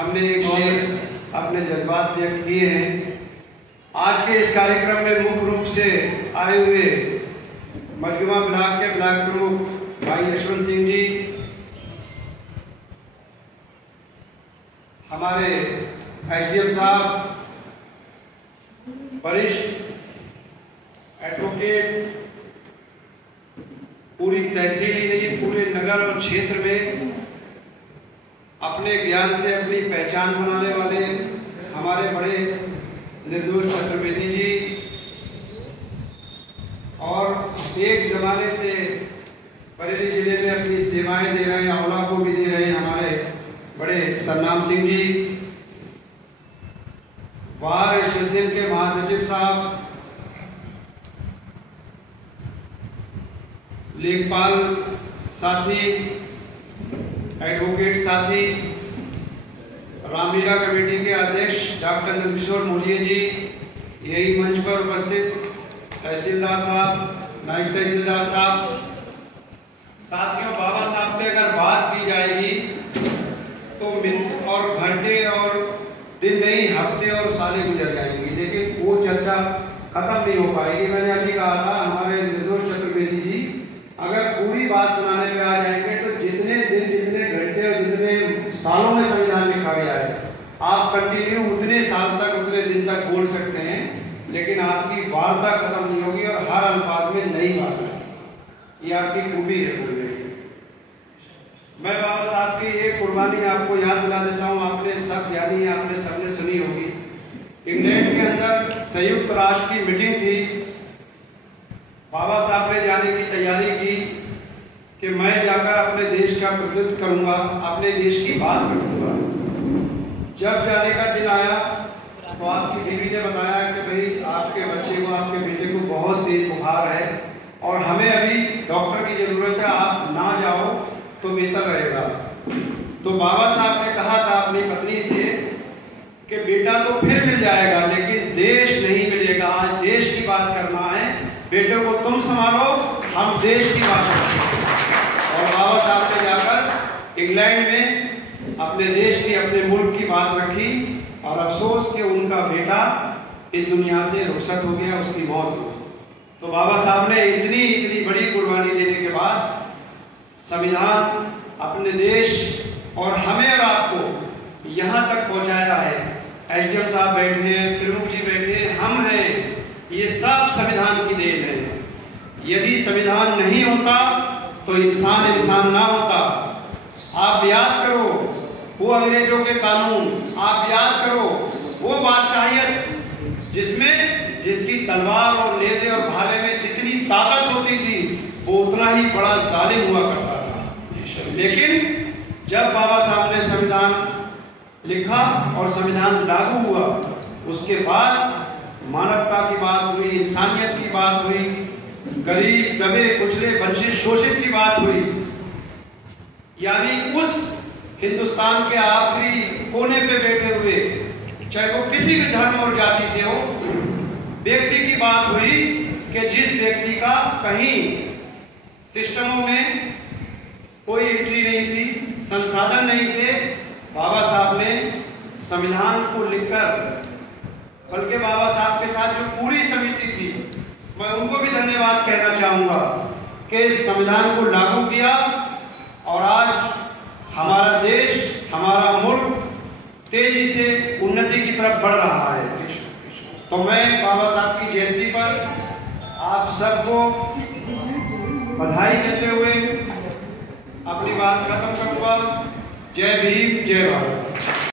हमने एक शेर अपने जज्बात व्यक्त किए हैं। आज के इस कार्यक्रम में मुख्य रूप से आए हुए मजलूमा ब्लॉक के ब्लॉक प्रमुख भाई यशवंत सिंह जी, हमारे एसडीएम साहब, वरिष्ठ एडवोकेट, पूरी तहसील ही नहीं पूरे नगर और क्षेत्र में अपने ज्ञान से अपनी पहचान बनाने वाले हमारे बड़े निर्दोष चतुर्वेदी जी, और एक जमाने से बरेली जिले में अपनी सेवाएं दे रहे हैं, अवला को भी दे रहे हैं हमारे बड़े सरनाम सिंह जी, बार एसोसिएशन के महासचिव साहब, लेखपाल साथी, एडवोकेट साथी, रामलीला कमेटी के अध्यक्ष डॉक्टर नंदकिशोर मोलिये जी, यही मंच पर उपस्थित तहसीलदार साहब, नायब तहसीलदार साहब, साथियों, बाबा साहब पे अगर बात की जाएगी तो और घंटे और दिन नहीं हफ्ते और सालें गुजर जाएंगी, लेकिन वो चर्चा खत्म नहीं हो पाएगी। मैंने अभी कहा था हमारे निर्दोष चतुर्वेदी जी अगर पूरी बात सुनाने में आ जाएंगे तो जितने दिन, जितने घंटे और जितने सालों में संविधान लिखा गया है आप कंटिन्यू उतने साल तक, उतने दिन तक बोल सकते हैं, लेकिन आपकी वार्ता खत्म नहीं होगी और हर अल्फाज में नई बात है। ये आपकी खूबी है बोलने की। मैं बाबा साहब की एक कुर्बानी आपको याद दिला देता हूँ, आपने सब यानी आपने सबने सुनी होगी। इंग्लैंड के अंदर संयुक्त राष्ट्र की मीटिंग थी, बाबा साहब ने जाने की तैयारी की कि मैं जाकर अपने देश का प्रतिनिधित्व करूंगा, अपने देश की बात करूंगा। जब जाने का दिन आया तो आपकी बीवी ने बताया कि भाई आपके बच्चे को, आपके बेटे को बहुत तेज बुखार है और हमें अभी डॉक्टर की जरूरत है, आप ना जाओ तो बेहतर रहेगा। तो बाबा साहब ने कहा था अपनी पत्नी से कि बेटा तो फिर मिल जाएगा लेकिन देश नहीं मिलेगा, आज देश की बात करना है, बेटे को तुम संभालो, हम देश की बात करें। और बाबा साहब ने जाकर इंग्लैंड में अपने देश की, अपने मुल्क की बात रखी और अफसोस कि उनका बेटा इस दुनिया से रुखसत हो गया, उसकी मौत हो गई। तो बाबा साहब ने इतनी इतनी बड़ी कुर्बानी देने के बाद संविधान, अपने देश और हमें और आपको यहाँ तक पहुँचाया है। एसडीएम साहब बैठे हैं, प्रमुख जी बैठे हैं, हम हैं, ये सब संविधान की देन है। यदि संविधान नहीं होता तो इंसान इंसान ना होता। आप याद करो वो अंग्रेजों के कानून, आप याद करो वो बादशाहियत जिसकी तलवार और नेज़े और भाले में जितनी ताकत होती थी वो उतना ही बड़ा जालिम हुआ करता था। लेकिन जब बाबा साहब ने संविधान लिखा और संविधान लागू हुआ, उसके बाद मानवता की बात हुई, इंसानियत की बात हुई, गरीब, दबे, कुचले, वंचित, शोषित की बात हुई। यानी उस हिंदुस्तान के आखिरी कोने पे बैठे हुए, चाहे वो किसी भी धर्म और जाति से हो, व्यक्ति की बात हुई कि जिस व्यक्ति का कहीं सिस्टमों में कोई एंट्री नहीं थी, संसाधन नहीं थे, बाबा साहब ने संविधान को लिखकर, बल्कि बाबा साहब के साथ जो पूरी समिति थी, मैं उनको भी धन्यवाद कहना चाहूंगा कि इस संविधान को लागू किया और आज हमारा देश, हमारा मुल्क तेजी से उन्नति की तरफ बढ़ रहा है। तो मैं बाबा साहब की जयंती पर आप सबको बधाई देते हुए अपनी बात खत्म करूंगा। जय भीम, जय भारत।